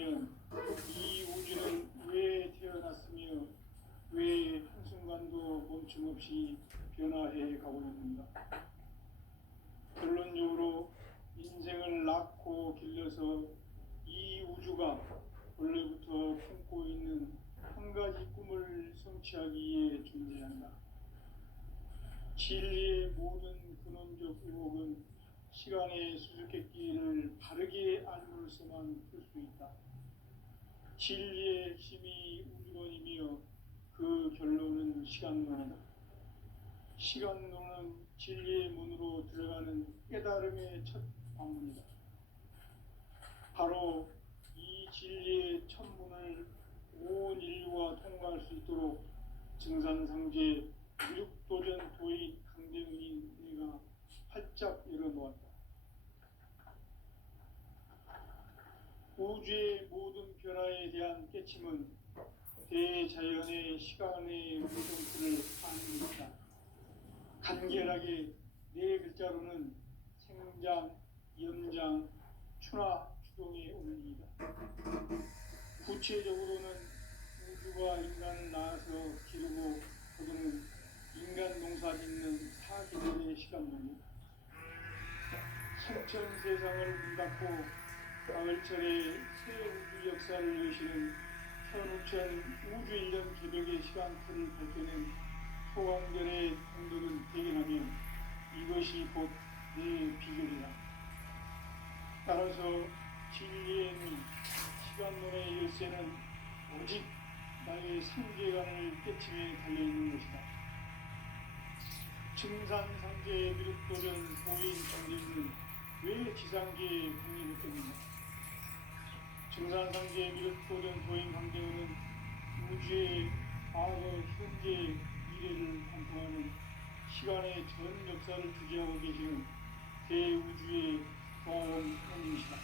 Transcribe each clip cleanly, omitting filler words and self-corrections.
생각하면 이 우주는 왜 태어났으며 왜 한순간도 멈춤없이 변화해 가고 있는가. 결론적으로 인생을 낳고 길러서 이 우주가 원래부터 품고 있는 한 가지 꿈을 성취하기 위해 존재한다. 진리의 모든 근원적 의혹은 시간의 수수께끼를 바르게 알므로써만 풀 수 있다. 진리의 핵심이 우주론이며 그 결론은 시간론이다. 시간론은 진리의 문으로 들어가는 깨달음의 첫 관문이다. 바로 이 진리의 첫 문을 온 인류가 통과할 수 있도록 증산상제 무력도전 도인 강대훈인 내가 활짝 열어놓았다. 우주의 모든 변화에 대한 깨침은 대자연의 시간의 무정수를 아는 것이다. 간결하게 네 글자로는 생장, 연장, 추나 추동의 원리이다. 구체적으로는 우주가 인간을 낳아서 기르고 거두는 인간 농사 짓는 사계절의 시간론이다. 성천 세상을 문 닫고 가을철에 새 우주 역사를 여시는 현우천 우주 1년 개벽의 시간틀을 밝혀낸 소강전의 통들은 대견하며 이것이 곧 내 비결이다. 따라서 진리의 눈, 시간론의 열쇠는 오직 나의 상계관을 깨침에 달려있는 것이다. 증산상계의 미륵도전 보인 경쟁은 왜 지상계의 공리를 때문이다. 증산상계의 미륵도전 보인 강대원은 우주의 과거, 현재, 미래를 관통하는 시간의 전 역사를 주재하고 계시는 대우주의 보험원이시다.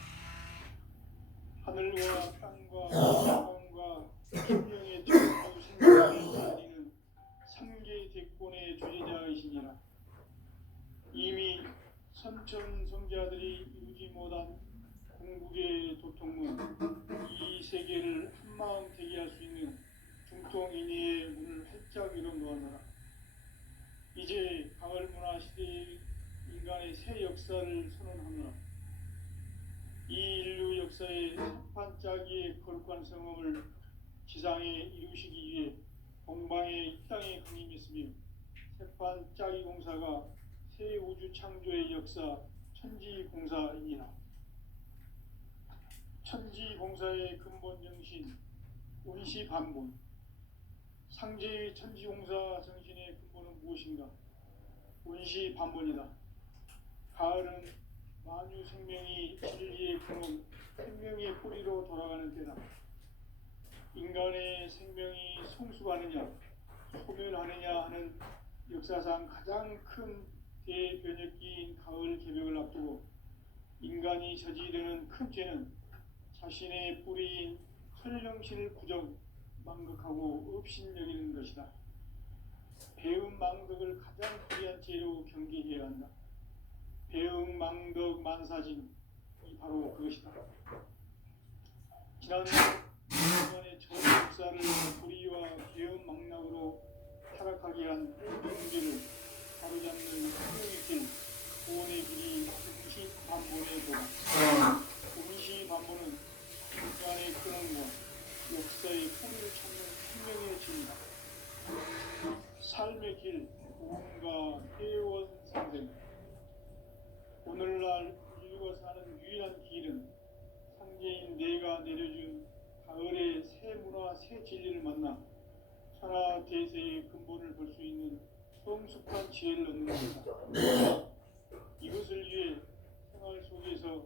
하늘과 땅과 자원과 생명의 전부 생명을 살리는 삼계 대권의 주제자이시니라. 이미 선천 성자들이 이루지 못한 궁극의 도통문, 이 세계를 한마음 되게 할 수 있는 중통인의의 문을 활짝 열어놓아노라. 이제 가을문화 시대의 인간의 새 역사를 선언하노라. 이 인류 역사의 판짜기의 거룩한 성험을 지상에 이루시기 위해 동방의 이 땅에 강림했으며 새판짜기 공사가 새 우주 창조의 역사 천지공사이니라. 천지공사의 근본 정신 운시반본. 상제의 천지공사 정신의 근본은 무엇인가? 운시반본이다. 가을은 만유 생명이 진리의 근원, 생명의 뿌리로 돌아가는 때다. 인간의 생명이 성숙하느냐, 소멸하느냐 하는 역사상 가장 큰 대변혁기인 가을 개벽을 앞두고 인간이 저지르는 큰 죄는 자신의 뿌리인 설령신을 부정, 망극하고 업신여기는 것이다. 배음 망덕을 가장 불리한 죄로 경계해야 한다. 배음 망덕 만사진, 이 바로 그것이다. 지난 인간의 전 역사를 불의와 배음 망락으로 타락하게 한 모든 죄를 바로잡는 생명의 길, 구원의 길이 운시반본의 도다. 운시반본은 인간의 근원과 역사의 뿌리를 찾는 생명의 진리다. 삶의 길, 구원과 회원 상생. 오늘날 인류가 사는 유일한 길은 상제인 내가 내려준 가을의 새 문화, 새 진리를 만나 천하 대세의 근본을 볼 수 있는 성숙한 지혜를 얻는 것이다. 이것을 위해 생활 속에서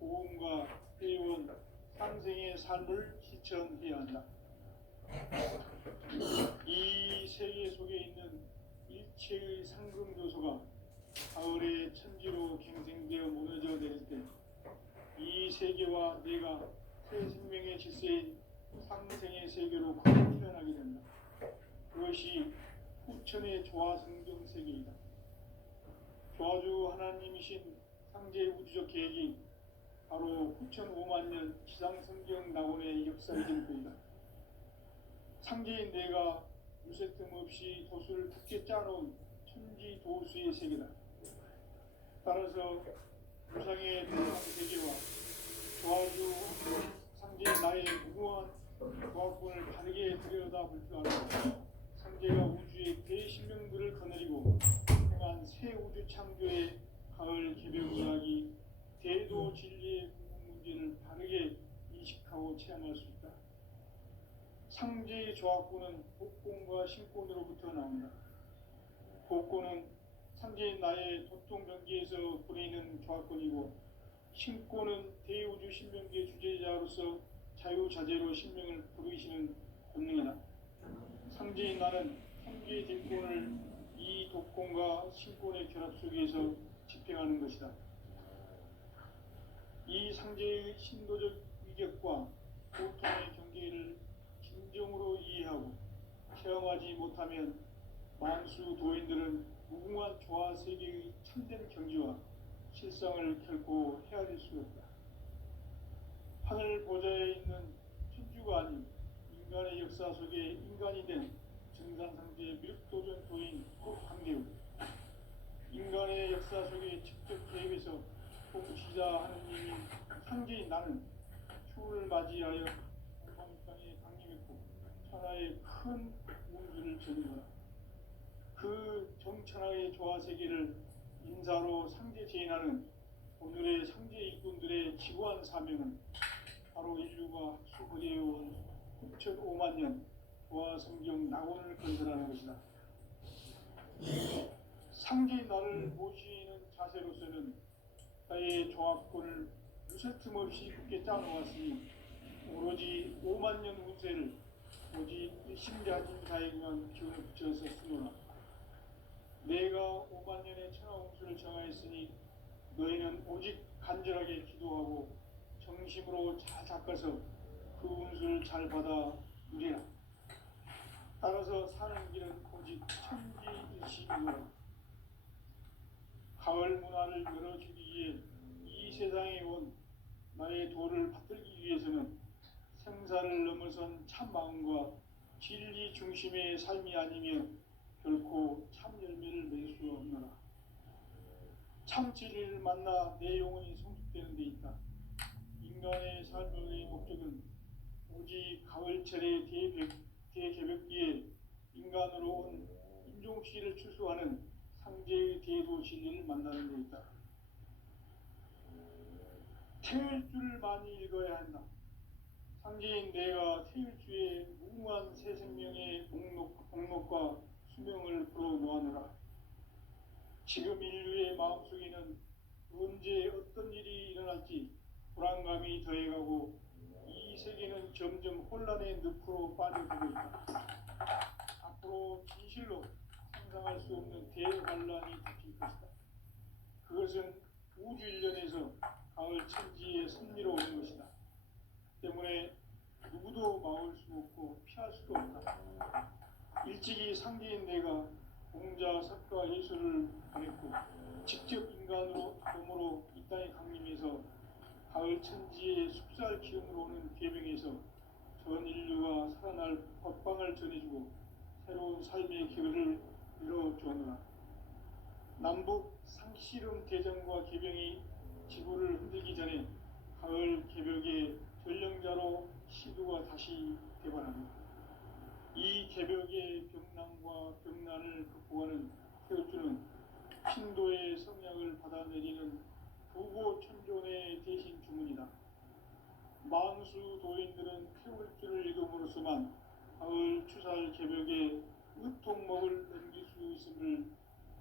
고음과 회원, 상생의 삶을 실천해야 한다. 이 세계 속에 있는 일체의 상금 요소가 가을의 천지로 갱생되어 무너져 내릴 때 이 세계와 내가 새 생명의 질서인 상생의 세계로 풀어나게 된다. 그것이 후천의 조화성경 세계이다. 조화주 하나님이신 상제의 우주적 계획이 바로 9,500만 년 지상성경 낙원의 역사가 될 것이다. 상제인 내가 유세틈 없이 도수를 굳게 짜놓은 천지도수의 세계다. 따라서 무상의 대상 세계와 조화주 상제인 나의 무궁한 조합권을 다르게 들여다볼 줄 알고 상제가 우주의 대신명들을 거느리고 행한 새 우주 창조의 가을 개벽 이야기 대도 진리의 궁극 문제를 다르게 인식하고 체험할 수 있다. 상제의 조합권은 복권과 신권으로부터 나온다. 복권은 상제인 나의 도통 경계에서 보내는 조합권이고 신권은 대우주 신명계 주제자로서 자유자재로 신명을 부르시는 권능이다. 상제인 나는 상계의 뒷권을 이 독권과 신권의 결합 속에서 집행하는 것이다. 이 상제의 신도적 위격과 고통의 경계를 진정으로 이해하고 체험하지 못하면 만수 도인들은 무궁한 조화 세계의 참된 경지와 실상을 결코 헤아릴 수 없다. 하늘 보좌에 있는 천주가 아닌 인간의 역사 속에 인간이 된 정산상제 미륵도전 도인 강대우, 인간의 역사 속에 직접 개입해서 통치자 하느님인 상제인 나는 추후를 맞이하여 동방 땅에 강림했고 천하의 큰 운수를 전하노라. 그 정천하의 조화세계를 인사로 상제 제인하는 오늘의 상제 일꾼들의 지구한 사명은 바로 인류가 학수거리해온 9,500만 년 조화성경 낙원을 건설하는 것이다. 상제인 나를 모시는 자세로서는 나의 조합권을 유세틈 없이 굳게 짜놓았으니 오로지 5만 년 운세를 오직 일심가진 자에게만 기운을 붙여서 쓰노라. 내가 5만 년의 천하 운수를 정하였으니 너희는 오직 간절하게 기도하고 정심으로 잘 닦아서 그 운수를 잘 받아 누리라. 따라서 사는 길은 오직 천지일시이노라. 가을 문화를 열어주기 위해 이 세상에 온 나의 도를 받들기 위해서는 생사를 넘어선 참 마음과 진리 중심의 삶이 아니면 결코 참 열매를 맺을 수 없노라. 참 진리를 만나 내 영혼이 성숙되는 데 있다. 인간의 삶의 목적은 오직 가을철의 대개벽기에 인간으로 온 인종시를 추수하는 상제의 대도 진리를 만나는 데 있다. 태일주를 많이 읽어야 한다. 상제인 내가 태일주의 무궁한 새 생명의 목록과 수명을 불어놓아노라. 지금 인류의 마음속에는 언제 어떤 일이 일어날지 불안감이 더해가고 이 세계는 점점 혼란의 늪으로 빠져들고 있다. 앞으로 진실로 상상할 수 없는 대환란이 닥칠 것이다. 그것은 우주 일련에서 가을 천지에 섭리로 오는 것이다. 때문에 누구도 막을 수 없고 피할 수도 없다. 일찍이 상제인 내가 공자, 석가, 예수를 보냈고 직접 인간으로 몸으로 이 땅에 강림해서 가을 천지의 숲살 기운으로 오는 계명에서 전 인류가 살아날 법방을 전해주고 새로운 삶의 길을 열어주었노라. 남북 상씨름 대전과 계병이 지구를 흔들기 전에 가을 개벽의 전령자로 시두가 다시 되관합니다. 이 개벽의 병난과 병난을 극복하는 태울주는 신도의 성약을 받아내리는 부고천존의 대신 주문이다. 만수 도인들은 태울주를 읽음으로써만 가을 추살 개벽의 의통목을 넘길 수 있음을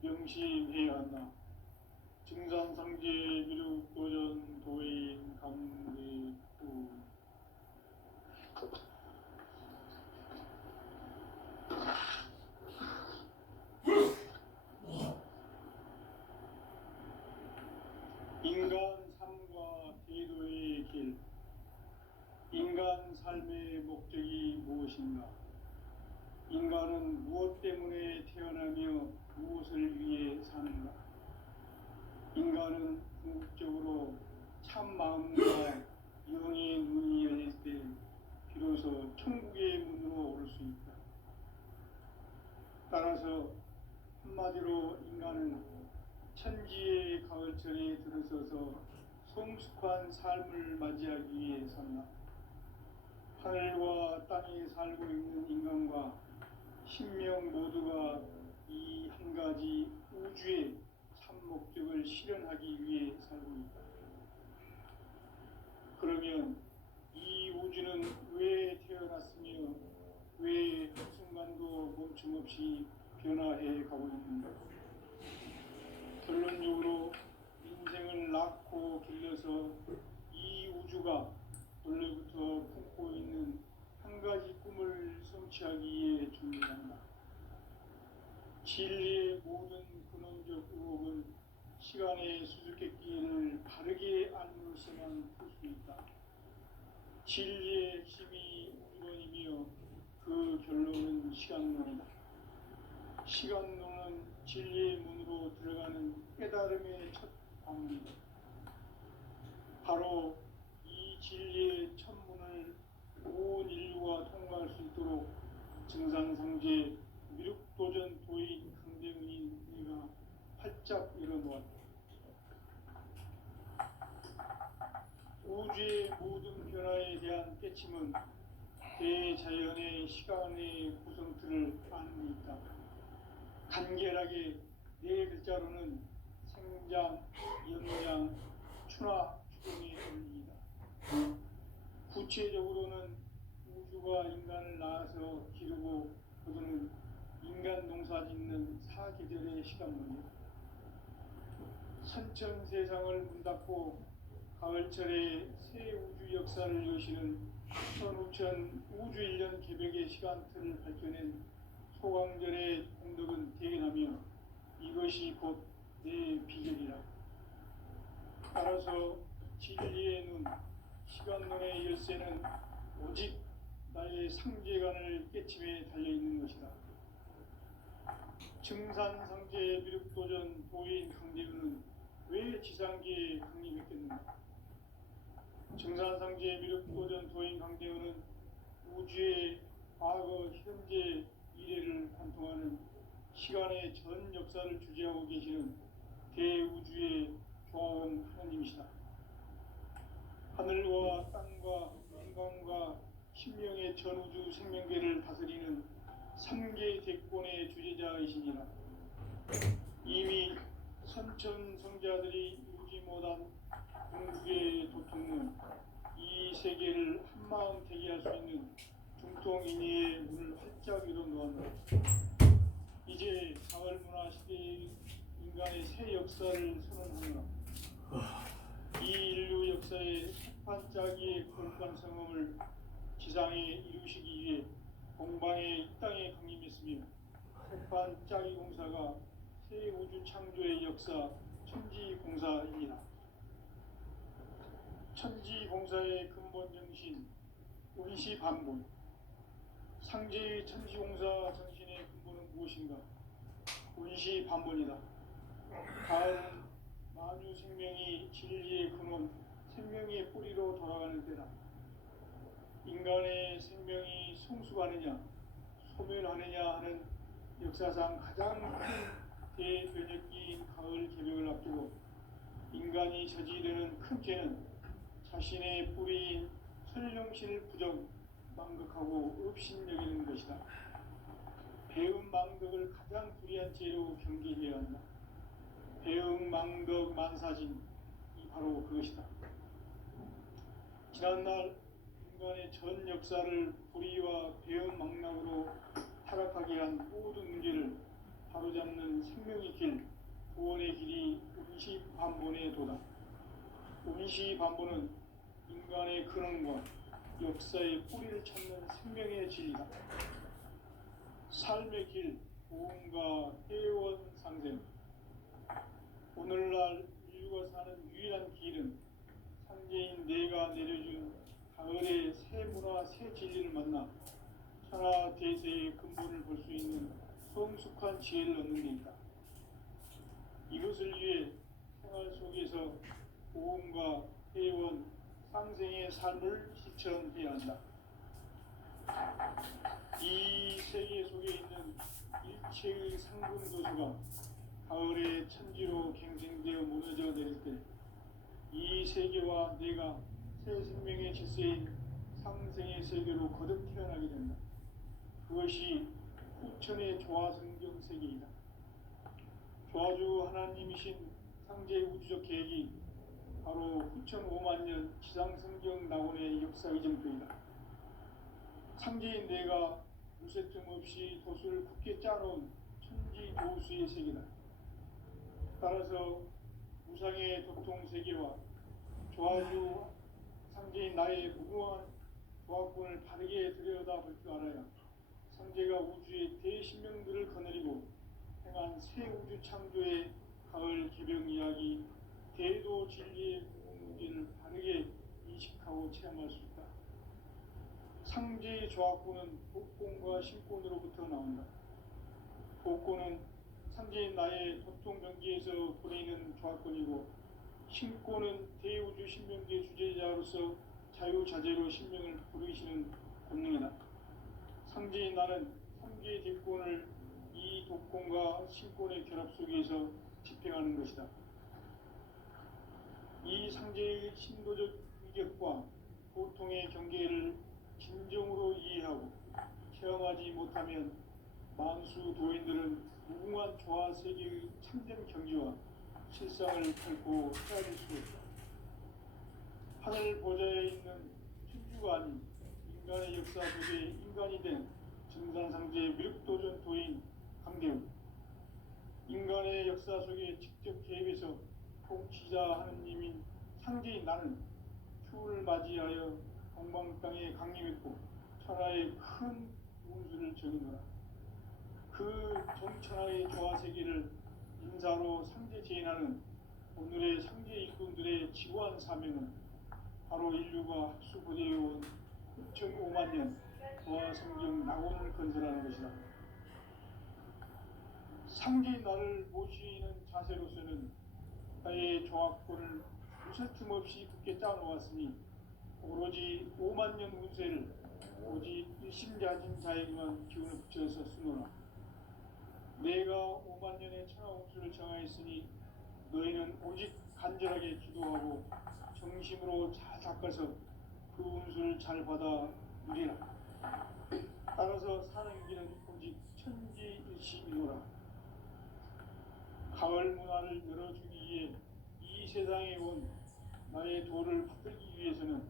명심해야 한다. 증산상제 미륵도전 도인 강대구. 인간 삶과 대도의 길. 인간 삶의 목적이 무엇인가? 인간은 무엇 때문에 태어나며 무엇을 위해 사는가? 인간은 궁극적으로 참 마음과 영의 눈이 열릴 때 비로소 천국의 문으로 오를 수 있다. 따라서 한마디로 인간은 천지의 가을철에 들어서서 성숙한 삶을 맞이하기 위해 산다. 하늘과 땅에 살고 있는 인간과 신명 모두가 이 한 가지 우주의 참 목적을 실현하기 위해 살고 있다. 그러면 이 우주는 왜 태어났으며 왜 한순간도 멈춤없이 변화해 가고 있는가? 결론적으로 인생을 낳고 길러서 이 우주가 원래부터 품고 있는 한 가지 꿈을 성취하기 위해 준비한다. 진리의 모든 근원적 의혹은 시간의 수수께끼를 바르게 알므로서만 풀 수 있다. 진리의 핵심이 우주론이며 그 결론은 시간론이다. 시간론은 진리의 문으로 들어가는 깨달음의 첫 방문이다. 바로 이 진리의 첫 문을 온 인류가 통과할 수 있도록 증산상제 미륵도전 도인 강대훈이 내가 활짝 열어놓았다. 우주의 모든 변화에 대한 깨침은 대자연의 시간의 구성틀을 아는 데 있다. 간결하게 네 글자로는 생장, 연장, 추나 추동의 원리이다. 구체적으로는 우주가 인간을 낳아서 기르고 거두는 인간 농사 짓는 사계절의 시간론이다. 선천 세상을 문 닫고 가을철에 새 우주 역사를 여시는 선우천 우주 1년 개벽의 시간틀을 밝혀낸 소강절의 공덕은 대견하며 이것이 곧 내 비결이라. 따라서 진리의 눈, 시간론의 열쇠는 오직 나의 상제관을 깨침에 달려있는 것이다. 증산상제 미륵도전 도인 강대훈은 왜 지상계에 강림했겠는가? 증산상제 미륵도전 도인 강대훈은 우주의 과거, 현재, 미래를 관통하는 시간의 전 역사를 주재하고 계시는 대우주의 조화원 하나님이시다. 하늘과 땅과 인간과 신명의 전우주 생명계를 다스리는 3개 대권의 주제자이시니라. 이미 선천성자들이 이루지 못한 궁극의 도통은 이 세계를 한마음 되게 할 수 있는 중통인의의 문을 활짝 열어놓았다. 이제 가을문화 시대의 인간의 새 역사를 선언하노라. 이 인류 역사의 반짝이의 거룩한 성험을 지상에 이루시기 위해 공방에 이 땅에 강림했으며 반짝이 공사가 새 우주 창조의 역사 천지공사이니라. 천지공사의 근본 정신 운시반본. 상제의 천지공사 정신의 근본은 무엇인가? 운시반본이다. 가을은 만유 생명이 진리의 근원, 생명의 뿌리로 돌아가는 때다. 인간의 생명이 성숙하느냐, 소멸하느냐 하는 역사상 가장 큰 대변혁기인 가을 개벽을 앞두고 인간이 저지르는 큰 죄는 자신의 뿌리인 설령신을 부정, 망극하고 업신여기는 것이다. 배움 망극을 가장 불의한 죄로 경계해야 한다. 배움 망극 만사진이 바로 그것이다. 지난날 인간의 전 역사를 불의와 배움 망락으로 타락하게 한 모든 문제를 바로잡는 생명의 길, 구원의 길이 운시반본의 도다. 운시반본은 인간의 근원과 역사의 뿌리를 찾는 생명의 진리다. 삶의 길, 보험과 회원상생. 오늘날 인류가 사는 유일한 길은 상제인 내가 내려준 가을의 새 문화, 새 진리를 만나 천하 대세의 근본을 볼 수 있는 성숙한 지혜를 얻는 데 있다. 이것을 위해 생활 속에서 보험과 해온 상생의 삶을 실천해야 한다. 이 세계 속에 있는 일체의 상근도수가 가을의 천지로 갱생되어 무너져 내릴 때 이 세계와 내가 새 생명의 질서인 상생의 세계로 거듭 태어나게 된다. 그것이 후천의 조화성경 세계이다. 조화주 하나님이신 상제 우주적 계획이 바로 후천 5만 년 지상성경 낙원의 역사 의정표이다. 상제인 내가 무쇠점 없이 도수를 굳게 짜놓은 천지 조수의 세계다. 따라서 무상의 도통 세계와 조화주 상제인 나의 무궁한 조화권을 바르게 들여다볼 줄 알아야 상제가 우주의 대신명들을 거느리고 행한 새 우주 창조의 가을 개병 이야기 대도 진리의 무게를 바르게 인식하고 체험할 수 있다. 상제의 조화권은 복권과 신권으로부터 나온다. 복권은 상제인 나의 도통 경계에서 보내는 조화권이고, 신권은 대우주 신명계 주제자로서 자유자재로 신명을 부르시는 권능이다. 상제인 나는 3개의 대권을 이 독권과 신권의 결합 속에서 집행하는 것이다. 이 상제의 신도적 위격과 고통의 경계를 진정으로 이해하고 체험하지 못하면 만수 도인들은 무궁한 조화 세계의 참된 경지와 실상을 결코 헤아릴 수 없다. 하늘 보좌에 있는 천주가 아닌 인간의 역사 속에 인간이 된 증산상제의 미륵도전 도인 강대우, 인간의 역사 속에 직접 개입해서 통치자 하느님인 상제인 나는 추후를 맞이하여 동방 땅에 강림했고 천하의 큰 운수를 정의노라. 그 정천하의 조화세계를 인사로 상제 제인하는 오늘의 상제 일꾼들의 지구한 사명은 바로 인류가 학수고대해온 9.5만 년 조화성경 낙원을 건설하는 것이다. 상제인 나를 모시는 자세로서는 나의 조화권을 무설틈 없이 굳게 짜놓았으니 오로지 5만 년 운세를 오직 일심자진 자에게만 기운을 붙여서 쓰노라. 내가 5만 년의 천하 운수를 정하였으니 너희는 오직 간절하게 기도하고 정심으로 잘 닦아서 그 운수를 잘 받아 누리라. 따라서 사는 길은 오직 천지일심이노라. 가을 문화를 열어주기 위해 이 세상에 온 나의 도를 붙들기 위해서는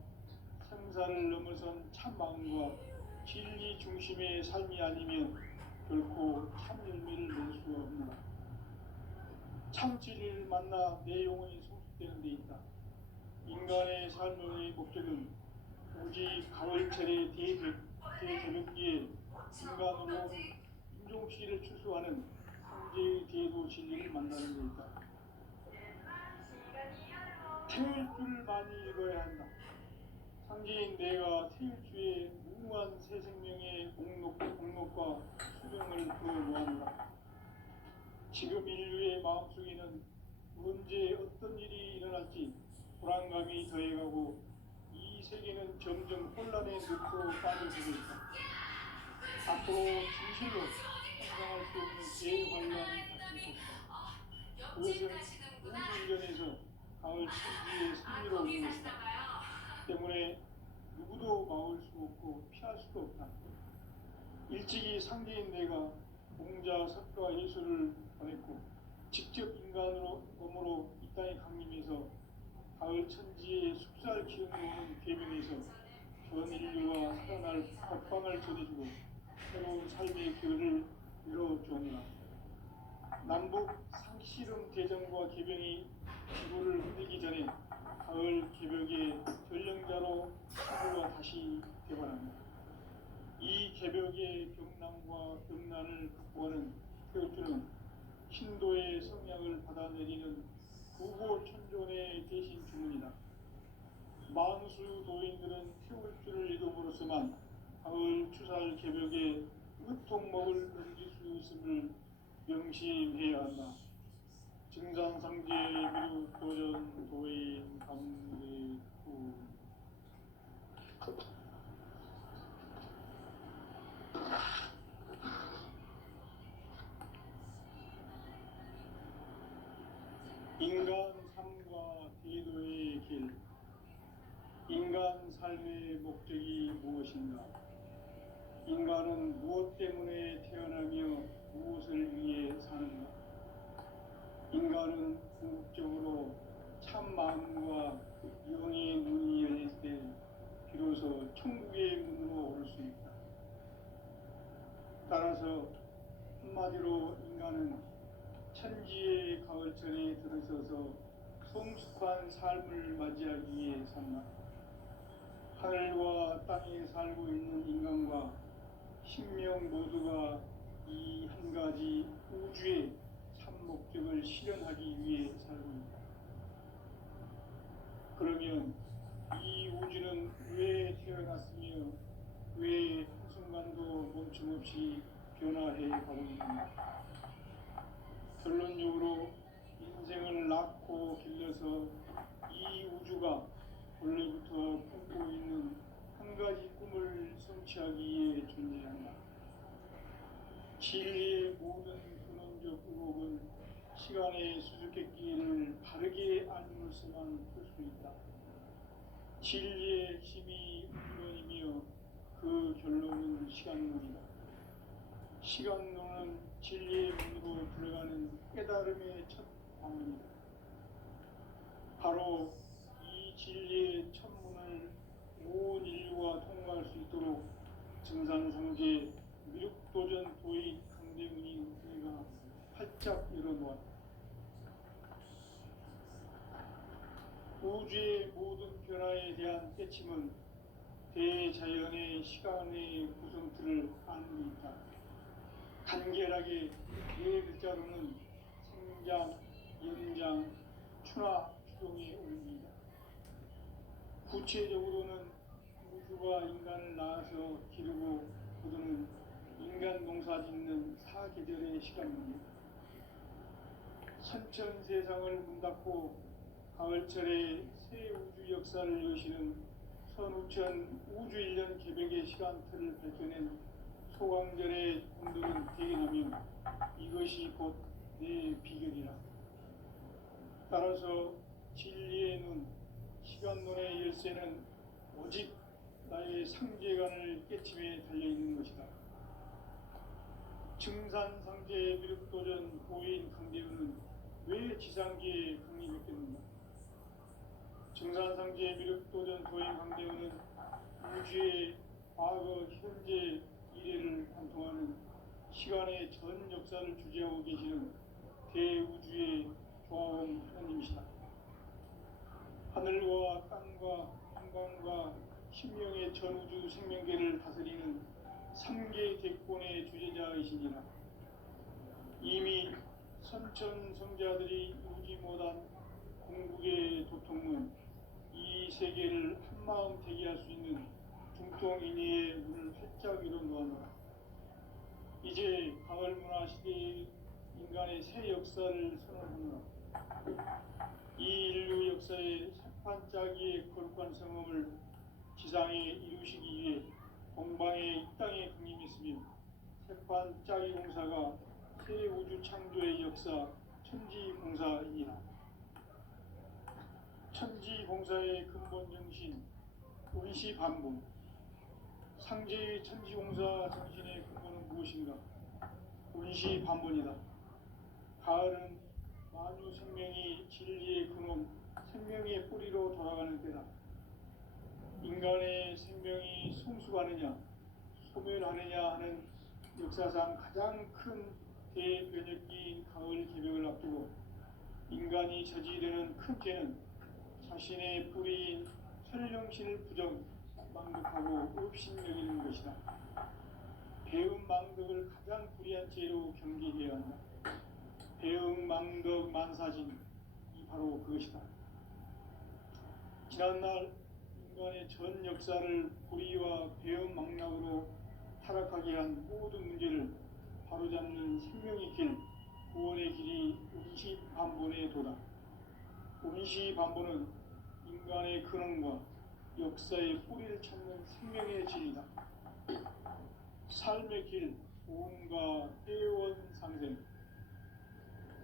생사를 넘어선 참 마음과 진리 중심의 삶이 아니면 결코 참 열매를 낼 수 없노라. 참 진리를 만나 내 영혼이 성숙되는 데 있다. 인간의 삶의 목적은 오직 가을철의 대개벽기에 인간으로 인종씨를 추수하는 상제의 대도 진리를 만나는 데 있다. 태울 줄을 많이 읽어야 한다. 상제인 내가 태일주의 무궁한 새 생명의 공록과 수명을 불어모아노라. 지금 인류의 마음속에는 언제 어떤 일이 일어날지 불안감이 더해가고 이 세계는 점점 혼란의 늪으로 빠져들고 있다. 앞으로 진실로 상상할 수 없는 대환란이 닥칠 것이다. 그것은 우주운전에서 가을 천지의 승리로 오는 것이다. 때문에 누구도 막을 수 없고 피할 수도 없다. 일찍이 상제인 내가 공자, 석가, 예수를 보냈고 직접 인간으로 몸으로 이 땅에 강림해서 가을 천지의 숙살 기운이 오는 계명에서 전 인류와 살아날 법방을 전해주고 새로운 삶의 길을 열어주었노라. 남북 상씨름 대전과 개병이 지구를 흔들기 전에 가을 개벽의 전령자로 지구가 다시 개발합니다. 이 개벽의 병난과 병난을 극복하는 태우주는 신도의 성향을 받아내리는 구고천존의 대신 주문이다. 만수 도인들은 태울주를 읽음으로써만 가을 추살 개벽의 으통목을 넘길 수 있음을 명심해야 한다. 증산상제 미륵 도전 도인 감례구 인간 삶과 대도의 길. 인간 삶의 목적이 무엇인가? 인간은 무엇 때문에 태어나며 무엇을 위해 사는가? 인간은 궁극적으로 참 마음과 영의 문이 열릴 때 비로소 천국의 문으로 오를 수 있다. 따라서 한마디로 인간은 천지의 가을철에 들어서서 성숙한 삶을 맞이하기 위해 산다. 하늘과 땅에 살고 있는 인간과 신명 모두가 이 한 가지 우주의 참 목적을 실현하기 위해 살고 있다. 그러면 이 우주는 왜 태어났으며 왜 한순간도 멈춤없이 변화해 가고 있는가? 결론적으로 인생을 낳고 길러서 이 우주가 원래부터 품고 있는 한 가지 꿈을 성취하기 위해 존재한다. 진리의 모든 근원적 의혹은 시간의 수수께끼를 바르게 알므로서만 풀 수 있다. 진리의 힘이 근원이며 그 결론은 시간론이다. 시간론은 진리의 문으로 들어가는 깨달음의 첫 방문이다. 바로 이 진리의 첫 문을 온 인류가 통과할 수 있도록 증산상제 미륵도전 도의 강대문이 우리가 활짝 열어놓았다. 우주의 모든 변화에 대한 깨침은 대자연의 시간의 구성틀을 아는 데 있다. 간결하게 네 글자로는 생장, 연장, 추나 추동의 원리이다. 구체적으로는 우주가 인간을 낳아서 기르고 거두는 인간 농사 짓는 사계절의 시간입니다. 선천 세상을 문 닫고 가을철에 새 우주 역사를 여시는 선우천 우주 1년 개백의 시간틀을 밝혀낸 소강절의 온도는 대견하며 이것이 곧 내 비결이라. 따라서 진리의 눈, 시간론의 열쇠는 오직 나의 상제관을 깨침에 달려있는 것이다. 증산상제 미륵도전 도인 강대훈은 왜 지상계에 강림했겠는가? 증산상제 미륵도전 도인 강대훈은 우주의 과거, 현재, 미래를 관통하는 시간의 전 역사를 주재하고 계시는 대우주의 조화원 하나님이시다. 하늘과 땅과 한강과 신명의 전우주 생명계를 다스리는 3개 대권의 주제자이시니라. 이미 선천 성자들이 이루지 못한 궁극의 도통문, 이 세계를 한마음 대기할 수 있는 중통인의의 문을 활짝 열어놓아노라. 이제 가을 문화 시대의 인간의 새 역사를 선언하노라. 이 인류 역사의 새판짜기의 거룩한 성험을 지상에 이루시기 위해 동방의 이 땅에 강림했으며 새판짜기 공사가 새 우주 창조의 역사 천지공사이니라. 천지공사의 근본 정신 원시반복. 상제의 천지공사 정신의 근본은 무엇인가? 원시반복이다. 가을은 만유 생명이 진리의 근원, 생명의 뿌리로 돌아가는 때다. 인간의 생명이 성숙하느냐, 소멸하느냐 하는 역사상 가장 큰 대변혁기인 가을 개벽을 앞두고 인간이 저지르는 큰 죄는 자신의 뿌리인 설령신을 부정, 망덕하고 업신여기는 것이다. 배움 망덕을 가장 불의한 죄로 경계해야 한다. 배움 망덕 만사진, 이 바로 그것이다. 지난날 인간의 전 역사를 불의와 배움 망락으로 타락하게 한 모든 문제를 바로잡는 생명의 길, 구원의 길이 운시반본에 도다. 운시반본은 인간의 근원과 역사의 뿌리를 찾는 생명의 진리다. 삶의 길, 보험과 회원 상생.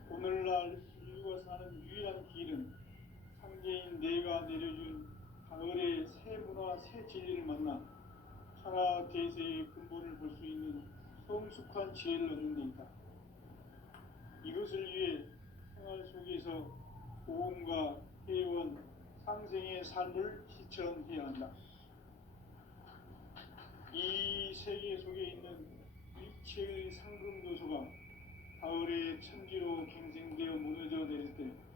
오늘날 인류가 사는 유일한 길은 상제인 내가 내려준 가을의 새 문화, 새 진리를 만나 천하 대세의 근본을 볼 수 있는 성숙한 지혜를 얻는 데 있다. 이것을 위해 생활 속에서 보험과 회원, 상생의 삶을 실천해야 한다. 이 세계 속에 있는 일체의 상금 요소가 가을의 천지로 갱생되어 무너져 내릴 때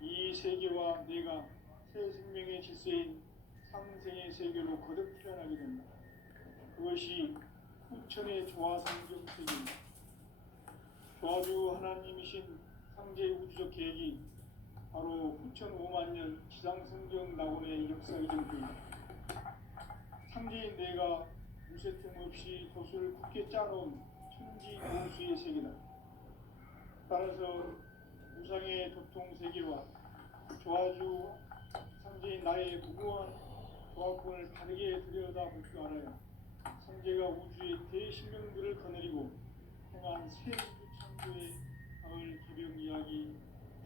이 세계와 내가 새 생명의 질서인 상생의 세계로 거듭 태어나게 된다. 그것이 후천의 조화성경 세계입니다. 조화주 하나님이신 상제 우주적 계획이 바로 후천 5만 년 지상성경 낙원의 역사 이전입니다. 상제인 내가 무쇠틈 없이 돛을 굳게 짜놓은 천지 동수의 세계다. 따라서 우상의 도통 세계와 조화주 상제인 나의 무고한 조화권을 다르게 들여다볼 줄 알아야 상제가 우주의 대신명들을 거느리고 행한 새 우주 창조의 가을 개명 이야기,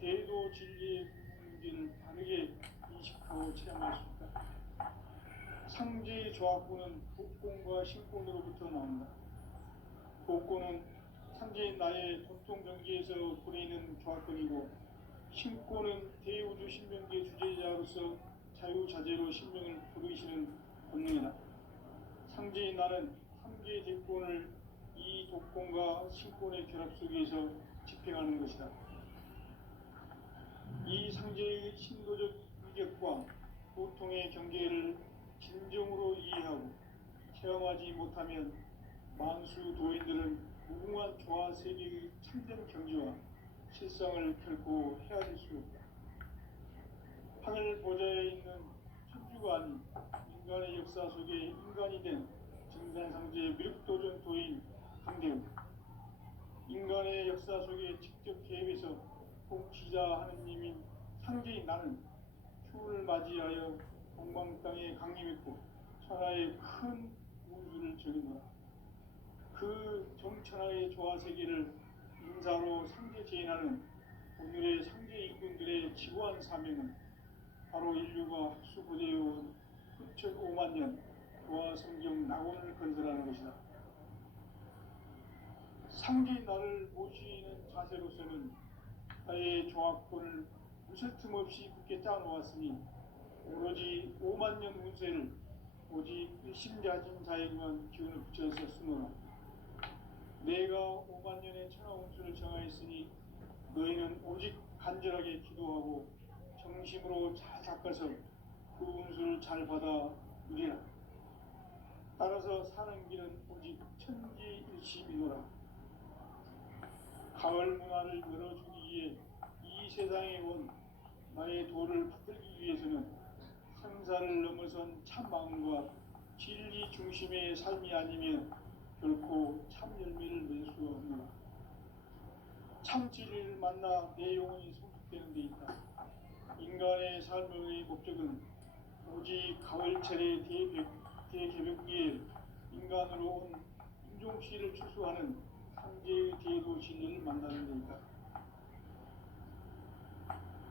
대도 진리의 궁극기를 다르게 인식하고 체험할 수 있다. 상제의 조화권은 복권과 신권으로부터 나온다. 복권은 상제인 나의 도통 경지에서 보내는 조화권이고, 신권은 대우주 신명계 주제자로서 자유자재로 신명을 부르시는 본능이다. 상제인 나는 3개의 대권을 이 독권과 신권의 결합 속에서 집행하는 것이다. 이 상제의 신도적 위격과 보통의 경계를 진정으로 이해하고 체험하지 못하면 만수 도인들은 무궁한 조화 세계의 참된 경지와 실상을 결코 헤아릴 수 없다. 하늘 보좌에 있는 천주가 아닌 인간의 역사 속에 인간이 된 증산상제의 미륵도전 도인 강대우. 인간의 역사 속에 직접 개입해서 통치자 하느님인 상제인 나는 추운을 맞이하여 동방 땅에 강림했고 천하의 큰 우주를 적용하라. 그 정천하의 조화 세계를 인사로 상제 제인하는 오늘의 상제 일꾼들의 지고한 사명은 바로 인류가 학수고대해온 후천 5만 년 조화 성경 낙원을 건설하는 것이다. 상제인 나를 모시는 자세로서는 나의 조화권을 무쇠틈 없이 굳게 짜놓았으니 오로지 5만 년 운세를 오직 일심자진 자에게만 기운을 붙여서 쓰노라. 내가 5만 년의 천하 운수를 정하였으니 너희는 오직 간절하게 기도하고 정심으로 잘 닦아서 그 운수를 잘 받아 누리라. 따라서 사는 길은 오직 천지일심이노라. 가을 문화를 열어주기 위해 이 세상에 온 나의 도를 붙들기 위해서는 생사를 넘어선 참 마음과 진리 중심의 삶이 아니면 결코 참 열매를 맺을 수 없노라. 참 진리를 만나 내 영혼이 성숙되는 데 있다. 인간의 삶의 목적은 오직 가을철의 대개벽기에 인간으로 온 인종씨를 추수하는 상제의 대도 진리를 만나는 데 있다.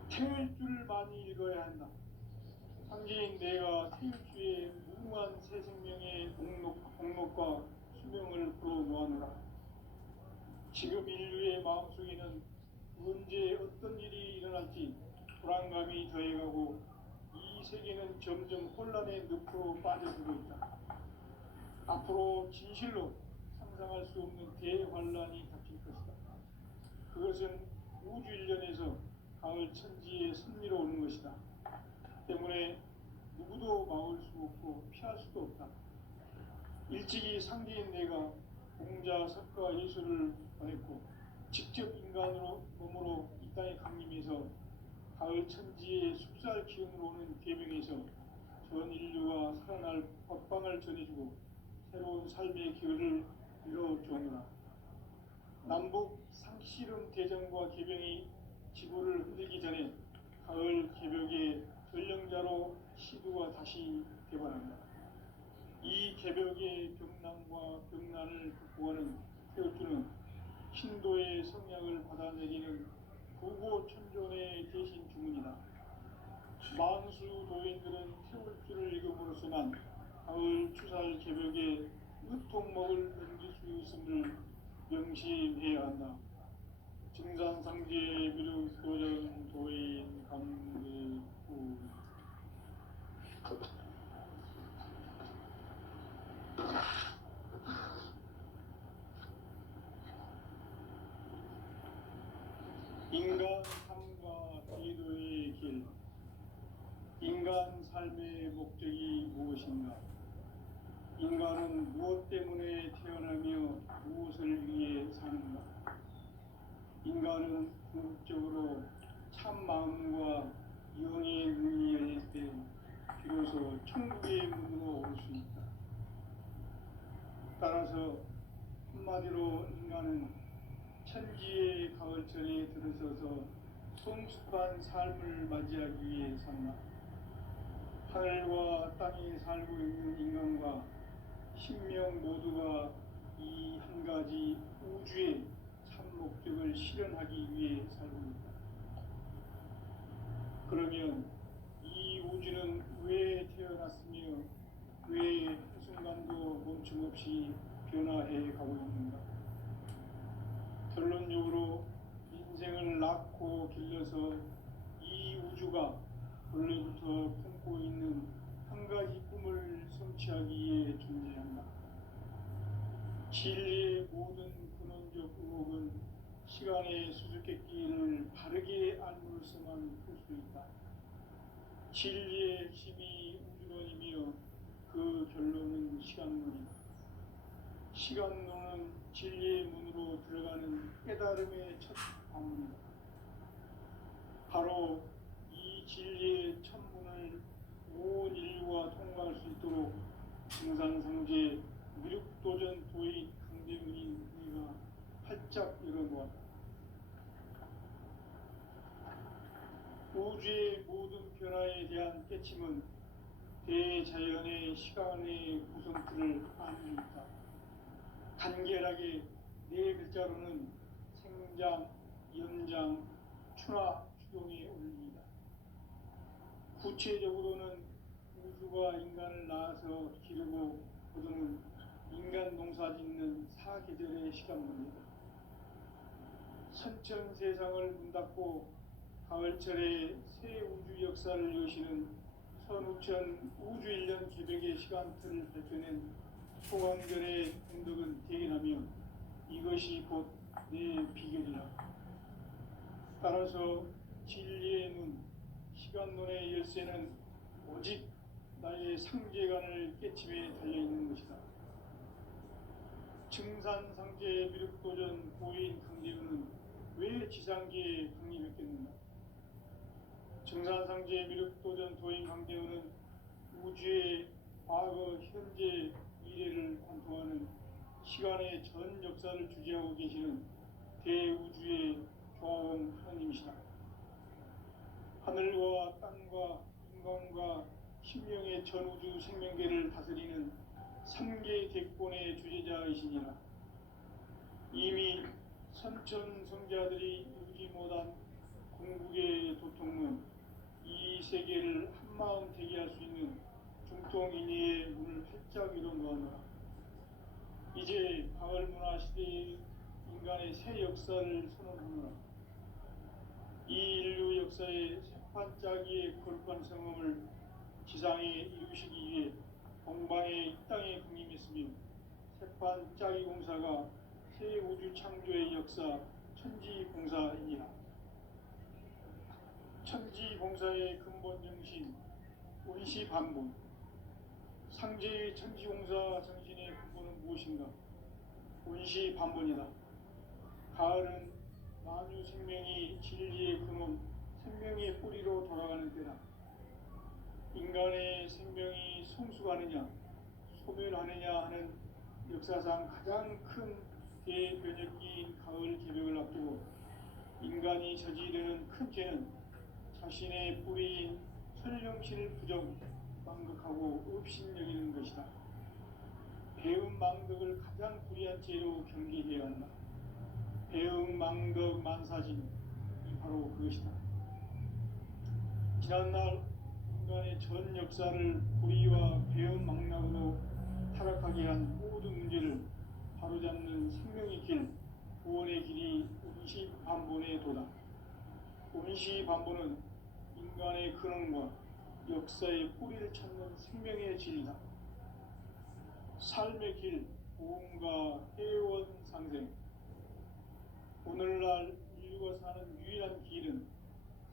태울 줄을 많이 읽어야 한다. 상제인 내가 태울주의 무궁한 새 생명의 목록과 수명을 풀어놓아노라. 지금 인류의 마음속에는 언제 어떤 일이 일어날지 불안감이 더해가고 이 세계는 점점 혼란의 늪으로 빠져들고 있다. 앞으로 진실로 상상할 수 없는 대환란이 닥칠 것이다. 그것은 우주 일련에서 가을 천지의 섭리로 오는 것이다. 때문에 누구도 막을 수 없고 피할 수도 없다. 일찍이 상제인 내가 공자, 석가, 예수를 보냈고 직접 인간으로 몸으로 이 땅에 강림해서 가을 천지의 숲살 기운으로 오는 계명에서 전 인류가 살아날 법방을 전해주고 새로운 삶의 기회를 이뤄주었노라. 남북 상씨름 대전과 개병이 지구를 흔들기 전에 가을 개벽의 전령자로 시두가 다시 개발합니다. 이 개벽의 벽난과 벽난을 극복하는 태울주는 신도의 성약을 받아내리는 부고천존의 대신 주문이다. 만수 도인들은 태울주를 읽음으로써만 가을 추살 개벽의 으통목을 넘길 수 있음을 명심해야 한다. 증산상제 미륵도전 도인 강대구. 인간 삶과 기도의 길. 인간 삶의 목적이 무엇인가? 인간은 무엇 때문에 태어나며 무엇을 위해 사는가? 인간은 궁극적으로 참 마음과 영의 눈이 열릴 때 비로소 천국의 문으로 올 수 있다. 따라서 한마디로 인간은 천지의 가을철에 들어서서 성숙한 삶을 맞이하기 위해 산다. 하늘과 땅에 살고 있는 인간과 신명 모두가 이 한 가지 우주의 참 목적을 실현하기 위해 살고 있다. 그러면 이 우주는 왜 태어났으며 왜 한순간도 멈춤없이 변화해 가고 있는가? 결론적으로 인생을 낳고 길러서 이 우주가 원래부터 품고 있는 한 가지 꿈을 성취하기 위해 존재한다. 진리의 모든 근원적 의혹은 시간의 수수께끼를 바르게 알므로써만 풀 수 있다. 진리의 핵심이 우주론이며 그 결론은 시간론이다. 시간론은 진리의 문으로 들어가는 깨달음의 첫 방문이다. 바로 이 진리의 천문을 온 인류가 통과할 수 있도록 증산상제 미륵도전 도인 강대문인 우리가 활짝 열어놓았다. 우주의 모든 변화에 대한 깨침은 대자연의 시간의 구성틀을 아는 있다. 간결하게 네 글자로는 생장, 연장, 추나 추동에 올립니다. 구체적으로는 우주가 인간을 낳아서 기르고 거두는 인간 농사 짓는 사계절의 시간입니다. 선천 세상을 문 닫고 가을철에 새 우주 역사를 여시는 선우천 우주일년 개벽의 시간틀을 발표낸 소관절의 공덕은 대견하며 이것이 곧 내 비결이라. 따라서 진리의 눈, 시간론의 열쇠는 오직 나의 상제관을 깨침에 달려있는 것이다. 증산상제 미륵도전 고인 강대우는 왜 지상계에 강림했겠는가? 증산상제 미륵도전 도인 강대우는 우주의 과거, 현재, 미래를 관통하는 시간의 전 역사를 주재하고 계시는 대우주의 조화원 하나님이시다. 하늘과 땅과 인간과 신명의 전우주 생명계를 다스리는 3개 대권의 주제자이시니라. 이미 선천 성자들이 이루지 못한 궁극의 도통문, 이 세계를 한마음 되게 할 수 있는 중통인의의 문을 활짝 열어놓았노라. 이제 가을 문화 시대의 인간의 새 역사를 선언하노라. 이 인류 역사의 새판짜기의 거룩한 성험을 지상에 이루시기 위해 동방의 이 땅에 강림했으며 새판짜기 공사가 새 우주 창조의 역사 천지봉사이니라. 천지봉사의 근본 정신 원시반복. 상제의 천지공사 정신의 근본은 무엇인가? 원시반복이다. 가을은 만유 생명이 진리의 근원, 생명의 뿌리로 돌아가는 때다. 인간의 생명이 성숙하느냐, 소멸하느냐 하는 역사상 가장 큰 대변혁기인 가을 개벽을 앞두고 인간이 저지르는 큰 죄는 자신의 뿌리인 설령신을 부정, 망극하고 업신여기는 것이다. 배음 망덕을 가장 불의한 죄로 경계해야 한다. 배음 망덕 만사진이 바로 그것이다. 지난날 인간의 전 역사를 불의와 배음 망락으로 타락하게 한 모든 문제를 바로잡는 생명의 길, 구원의 길이 운시반본의 도다. 운시반본은 인간의 근원과 역사의 뿌리를 찾는 생명의 진리다. 삶의 길, 보험과 회원 상생. 오늘날 인류가 사는 유일한 길은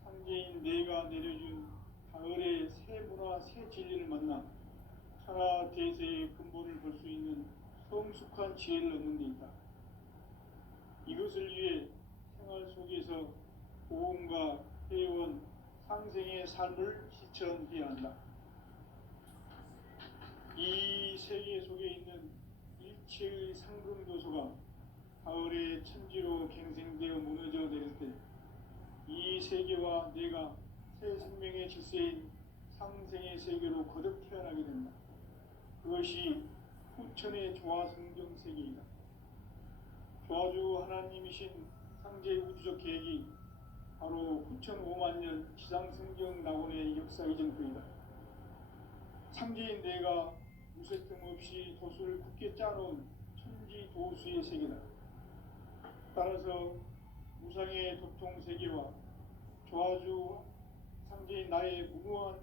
상제인 내가 내려준 가을의 새 문화, 새 진리를 만나 천하 대세의 근본을 볼 수 있는 성숙한 지혜를 얻는 데 있다. 이것을 위해 생활 속에서 보험과 회원, 상생의 삶을 실천해야 한다. 이 세계 속에 있는 일체의 상금 요소가 가을의 천지로 갱생되어 무너져 내릴 때 이 세계와 내가 새 생명의 질서인 상생의 세계로 거듭 태어나게 된다. 그것이 후천의 조화성경 세계이다. 조화주 하나님이신 상제 우주적 계획이 바로 후천 5만 년 지상성경 낙원의 역사 이전부이다. 상제인 내가 무쇠뜸 없이 도수를 굳게 짜놓은 천지 도수의 세계다. 따라서 무상의 도통 세계와 조화주 상제인 나의 무모한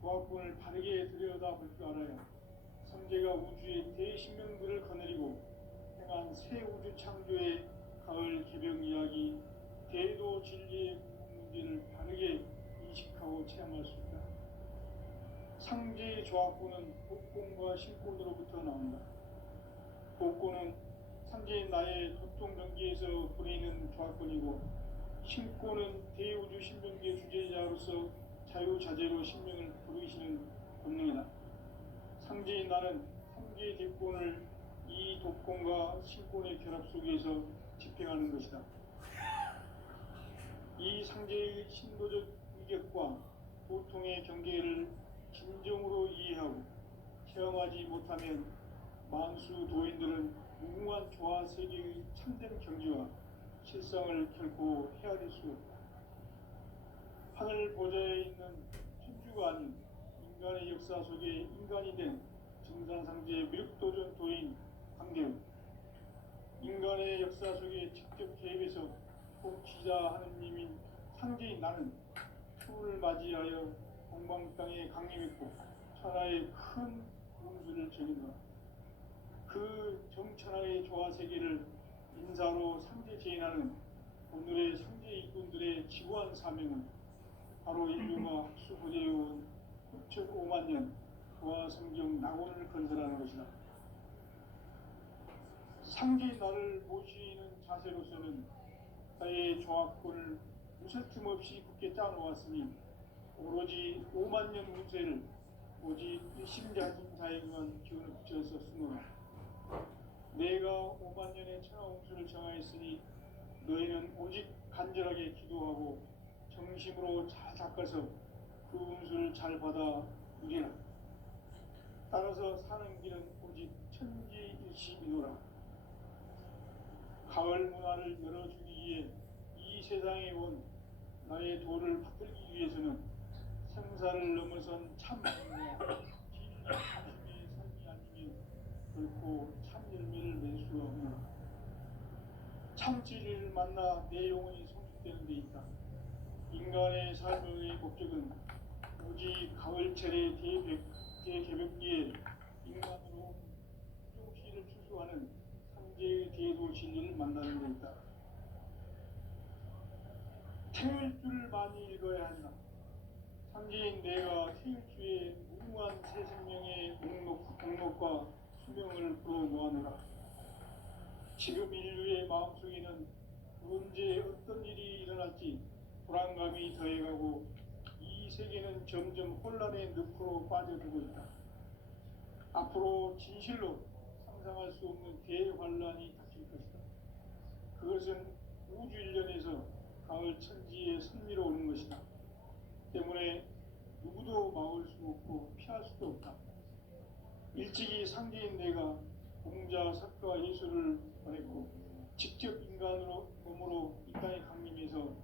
조합권을 바르게 들여다볼 줄 알아야 상제가 우주의 대신명들을 거느리고 행한 새 우주 창조의 가을 개벽 이야기, 대도 진리의 문제를 바르게 인식하고 체험할 수 있다. 상제의 조합권은 복권과 신권으로부터 나온다. 복권은 상제인 나의 도통 경계에서 보내는 조합권이고, 신권은 대우주 신명기의 주제자로서 자유자재로 신명을 부르시는 본능이다. 상제인 나는 상제의 대권을 이 독권과 신권의 결합 속에서 집행하는 것이다. 이 상제의 신도적 위격과 보통의 경계를 진정으로 이해하고 체험하지 못하면 만수 도인들은 무궁한 조화 세계의 참된 경지와 실상을 결코 헤아릴 수 없다. 하늘 보좌에 있는 천주가 아닌 인간의 역사 속에 인간이 된 증산상제의 미륵도전 도인 강대우, 인간의 역사 속에 직접 개입해서 통치자 하느님인 상제인 나는 추운을 맞이하여 동방 땅에 강림했고 천하의 큰 운수를 적인다. 그 정천하의 조화세계를 인사로 상제 제인하는 오늘의 상제 일꾼들의 지구한 사명은 바로 인류가 학수부대해온 9,5만 년 조화성경 낙원을 건설하는 것이다. 상제인 나를 모시는 자세로서는 나의 조합권을 무슨 틈 없이 굳게 짜놓았으니 오로지 5만 년 운세를 오직 일심자진 자에게만 기운을 붙여서 쓰노라. 내가 5만 년의 천하 운수를 정하였으니 너희는 오직 간절하게 기도하고 정심으로 잘 닦아서 그 운수를 잘 받아 누리라. 따라서 사는 길은 오직 천지일심이노라. 가을 문화를 열어주기 위해 이 세상에 온 나의 도를 받들기 위해서는 생사를 넘어선 참심과 진리 중심의 삶이 아니면 결코 참 열매를 낼 수가 없노라. 참 진리를 만나 내 영혼이 성숙되는 데 있다. 인간의 삶의 목적은 오직 가을철의 대개벽기에 인간으로 수종시를 추수하는 상제의 대도 진리를 만나는 데 있다. 태일주를 많이 읽어야 한다. 상제인 내가 태일주의 무궁한 새 생명의 목록과 수명을 불어모아노라. 지금 인류의 마음속에는 언제 어떤 일이 일어날지 불안감이 더해가고 이 세계는 점점 혼란의 늪으로 빠져들고 있다. 앞으로 진실로 상상할 수 없는 대환란이 닥칠 것이다. 그것은 우주 일련에서 가을 천지의 선미로 오는 것이다. 때문에 누구도 막을 수 없고 피할 수도 없다. 일찍이 상제인 내가 공자, 사과, 예수를 보냈고 직접 인간으로 몸으로 이 땅에 강림해서